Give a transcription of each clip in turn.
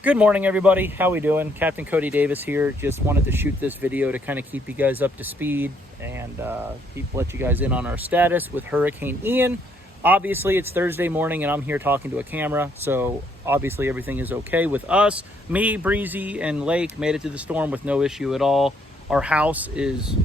Good morning, everybody. How we doing? Captain Cody Davis here. Just wanted to shoot this video to kind of keep you guys up to speed and let you guys in on our status with Hurricane Ian. Obviously, it's Thursday morning and I'm here talking to a camera, so obviously everything is okay with us. Me, Breezy, and Lake made it to the storm with no issue at all. Our house is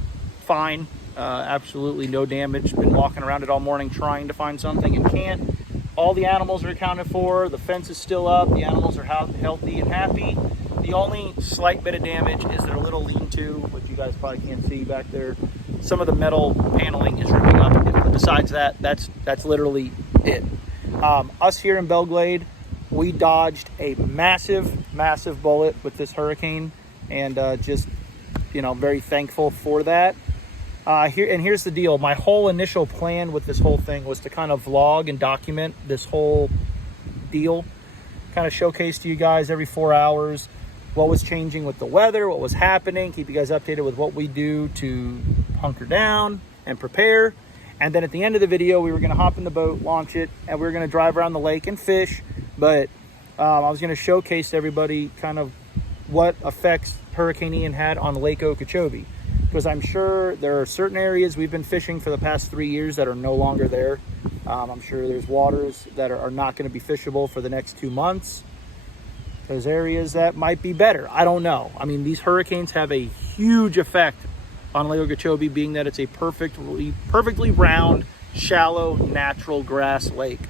fine. Absolutely no damage. Been walking around it all morning trying to find something and can't. All the animals are accounted for. The fence is still up. The animals are healthy and happy. The only slight bit of damage is their little lean-to, which you guys probably can't see back there. Some of the metal paneling is ripping up. And besides that, that's literally it. Us here in Belle Glade, we dodged a massive bullet with this hurricane, and just, very thankful for that. Here's the deal. My whole initial plan with this whole thing was to kind of vlog and document this whole deal, kind of showcase to you guys every 4 hours what was changing with the weather, what was happening, keep you guys updated with what we do to hunker down and prepare. And then at the end of the video, we were going to hop in the boat, launch it, and we were going to drive around the lake and fish. But I was going to showcase to everybody kind of what effects Hurricane Ian had on Lake Okeechobee. Because I'm sure there are certain areas we've been fishing for the past 3 years that are no longer there. I'm sure there's waters that are not going to be fishable for the next 2 months. There's areas that might be better. I don't know. I mean, these hurricanes have a huge effect on Lake Okeechobee, being that it's a perfectly round, shallow, natural grass lake.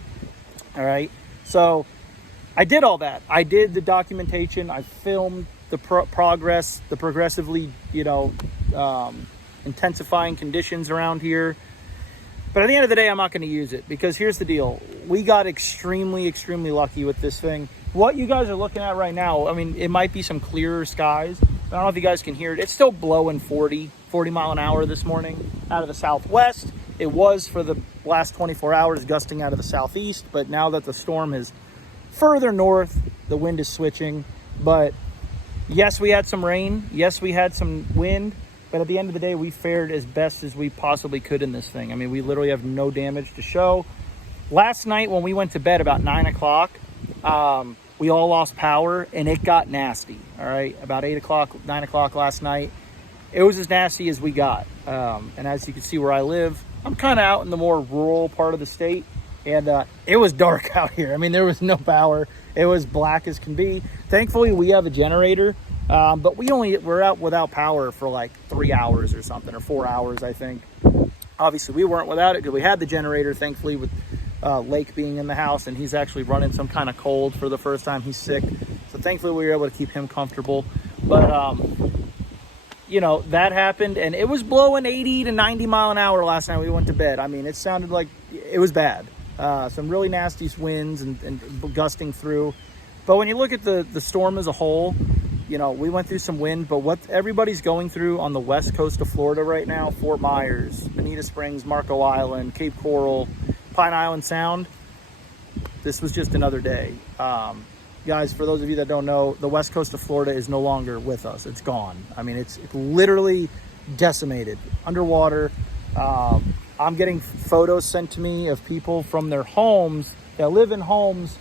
All right. So I did all that. I did the documentation. I filmed the progress, the progressively, intensifying conditions around here. But at the end of the day, I'm not going to use it, because here's the deal. We got extremely lucky with this thing. What you guys are looking at right now, I mean, it might be some clearer skies. I don't know if you guys can hear it. It's still blowing 40 mile an hour this morning out of the southwest. It was for the last 24 hours gusting out of the southeast, but now that the storm is further north, the wind is switching. But yes, we had some rain. Yes, we had some wind. But at the end of the day, we fared as best as we possibly could in this thing. I mean, we literally have no damage to show. Last night when we went to bed about 9 o'clock, we all lost power and it got nasty. All right, about 8 o'clock, 9 o'clock last night, it was as nasty as we got. And as you can see where I live, I'm kind of out in the more rural part of the state. And it was dark out here. I mean, there was no power. It was black as can be. Thankfully, we have a generator. But we're out without power for like 3 hours or something, or 4 hours, I think. Obviously, we weren't without it because we had the generator, thankfully, with Lake being in the house, and he's actually running some kind of cold for the first time. He's sick. So thankfully, we were able to keep him comfortable. But, that happened, and it was blowing 80 to 90 mile an hour last night we went to bed. I mean, it sounded like it was bad. Some really nasty winds and gusting through. But when you look at the storm as a whole, we went through some wind, but what everybody's going through on the west coast of Florida right now, Fort Myers, Bonita Springs, Marco Island, Cape Coral, Pine Island Sound, this was just another day. Guys, for those of you that don't know, the west coast of Florida is no longer with us. It's gone. I mean, it's literally decimated, underwater. I'm getting photos sent to me of people from their homes that live in homes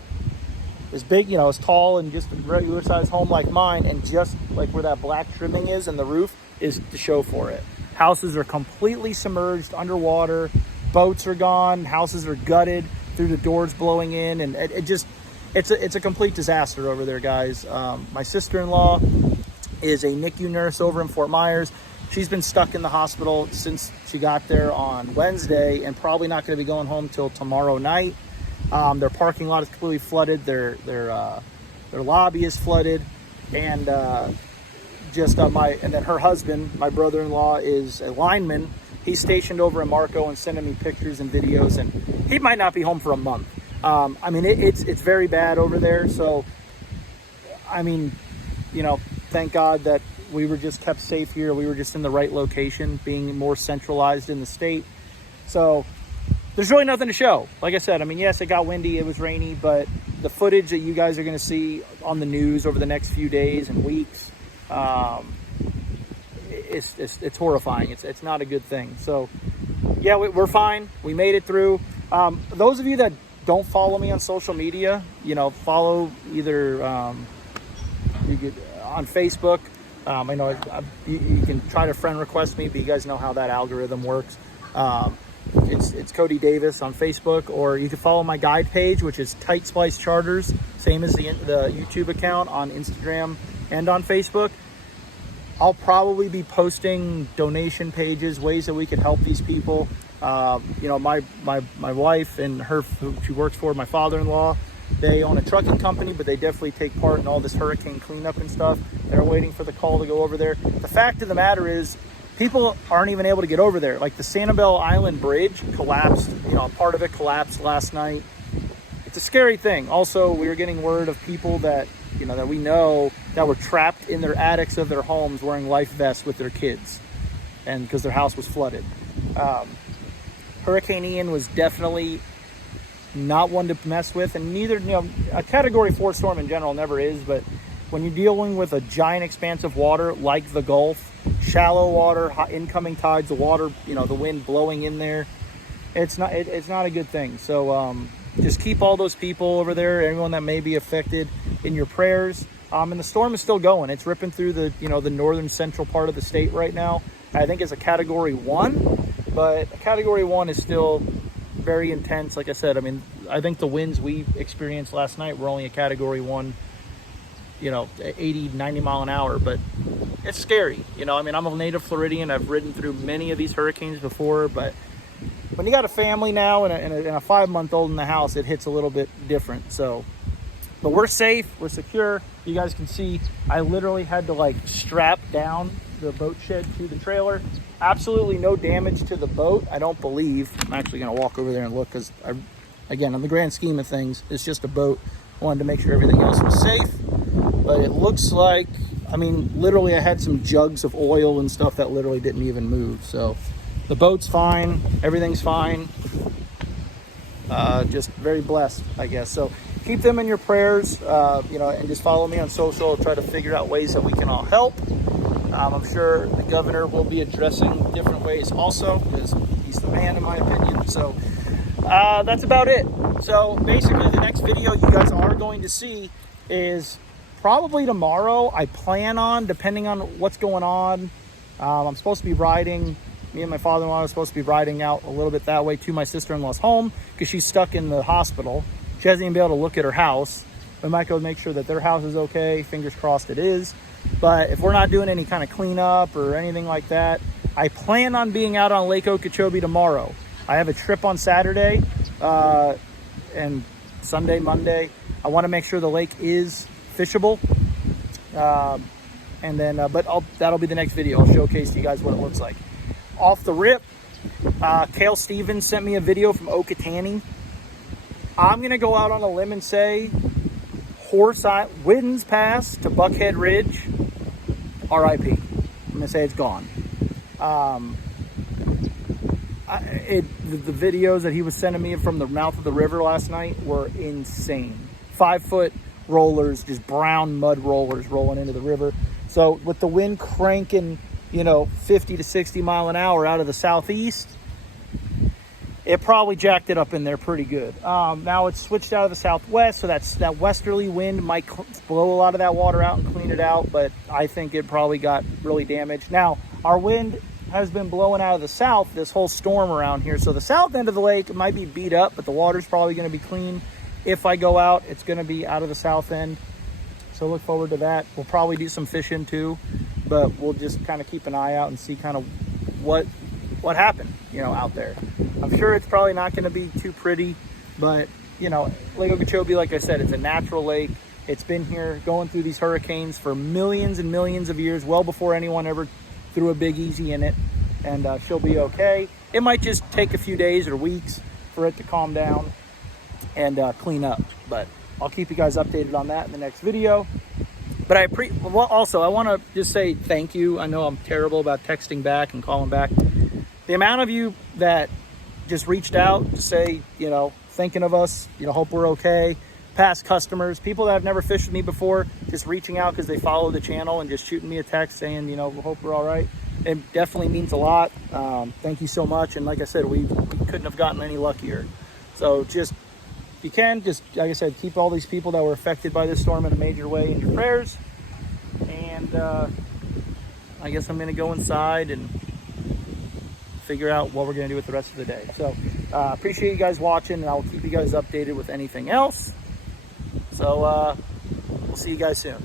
as big, as tall and just a regular size home like mine, and just like where that black trimming is and the roof is to show for it. Houses are completely submerged underwater, boats are gone, houses are gutted through the doors blowing in, and it's a complete disaster over there, guys. My sister-in-law is a NICU nurse over in Fort Myers. She's been stuck in the hospital since she got there on Wednesday, and probably not going to be going home till tomorrow night. Their parking lot is completely flooded. Their lobby is flooded, and and then her husband, my brother-in-law, is a lineman. He's stationed over in Marco and sending me pictures and videos, and he might not be home for a month. I mean, it's very bad over there. So, I mean, thank God that we were just kept safe here. We were just in the right location, being more centralized in the state. So there's really nothing to show. Like I said, I mean, yes, it got windy, it was rainy, but the footage that you guys are going to see on the news over the next few days and weeks, it's horrifying. It's not a good thing. So yeah, we're fine. We made it through. Those of you that don't follow me on social media, follow either could on Facebook. I know you can try to friend request me, but you guys know how that algorithm works. It's Cody Davis on Facebook, or you can follow my guide page, which is Tight Splice Charters, same as the YouTube account on Instagram and on Facebook. I'll probably be posting donation pages, ways that we can help these people. You know, my wife and who she works for, my father-in-law, they own a trucking company, but they definitely take part in all this hurricane cleanup and stuff. They're waiting for the call to go over there. The fact of the matter is, people aren't even able to get over there. Like the Sanibel Island Bridge collapsed, you know, part of it collapsed last night. It's a scary thing. Also, we were getting word of people that, you know, that we know that were trapped in their attics of their homes wearing life vests with their kids, and because their house was flooded. Hurricane Ian was definitely not one to mess with, and neither, you know, a Category 4 storm in general never is, but when you're dealing with a giant expanse of water like the Gulf, shallow water, hot incoming tides, the water, you know, the wind blowing in there, it's not a good thing. So just keep all those people over there, everyone that may be affected, in your prayers. And the storm is still going. It's ripping through the, you know, the northern central part of the state right now. I think it's a Category 1, but a Category 1 is still very intense. Like I said, I mean, I think the winds we experienced last night were only a Category 1, you know, 80, 90 mile an hour, but it's scary. You know, I mean, I'm a native Floridian. I've ridden through many of these hurricanes before, but when you got a family now and a 5-month-old in the house, it hits a little bit different. So, but we're safe, we're secure. You guys can see I literally had to like strap down the boat shed to the trailer. Absolutely no damage to the boat, I don't believe. I'm actually gonna walk over there and look, because again, on the grand scheme of things, it's just a boat. Wanted to make sure everything else was safe, but it looks like, I mean, literally I had some jugs of oil and stuff that literally didn't even move. So the boat's fine, everything's fine. Just very blessed, I guess. So keep them in your prayers, you know, and just follow me on social. I'll try to figure out ways that we can all help. I'm sure the governor will be addressing different ways also, because he's the man, in my opinion. So that's about it. So basically the next video you guys are going to see is probably tomorrow. I plan on, depending on what's going on, I'm supposed to be riding, me and my father-in-law are supposed to be riding out a little bit that way to my sister-in-law's home, because she's stuck in the hospital. She hasn't even been able to look at her house. We might go make sure that their house is okay. Fingers crossed it is. But if we're not doing any kind of cleanup or anything like that, I plan on being out on Lake Okeechobee tomorrow. I have a trip on Saturday and Sunday, Monday. I want to make sure the lake is fishable. And then, that'll be the next video. I'll showcase to you guys what it looks like. Off the rip, Kale Stevens sent me a video from Okatani. I'm going to go out on a limb and say Winds Pass to Buckhead Ridge, RIP. I'm going to say it's gone. The videos that he was sending me from the mouth of the river last night were insane. 5-foot rollers, just brown mud rollers rolling into the river. So with the wind cranking, you know, 50 to 60 mile an hour out of the southeast, it probably jacked it up in there pretty good. Now it's switched out of the southwest, so that westerly wind might blow a lot of that water out and clean it out, but I think it probably got really damaged. Now, our wind has been blowing out of the south this whole storm around here, so the south end of the lake might be beat up, but the water's probably going to be clean. If I go out, it's going to be out of the south end, so look forward to that. We'll probably do some fishing too, but we'll just kind of keep an eye out and see kind of what happened, you know, out there. I'm sure it's probably not going to be too pretty, but, you know, Lake Okeechobee, like I said, it's a natural lake. It's been here going through these hurricanes for millions and millions of years, well before anyone ever threw a Big Easy in it, and she'll be okay. It might just take a few days or weeks for it to calm down and clean up, but I'll keep you guys updated on that in the next video. But also, I want to just say thank you. I know I'm terrible about texting back and calling back. The amount of you that just reached out to say, you know, thinking of us, you know, hope we're okay. Past customers, people that have never fished with me before, just reaching out because they follow the channel and just shooting me a text saying, you know, hope we're all right. It definitely means a lot. Thank you so much. And like I said, we couldn't have gotten any luckier. So just, if you can, just, like I said, keep all these people that were affected by this storm in a major way in your prayers. and I guess I'm gonna go inside and figure out what we're gonna do with the rest of the day. So appreciate you guys watching, and I'll keep you guys updated with anything else. So we'll see you guys soon.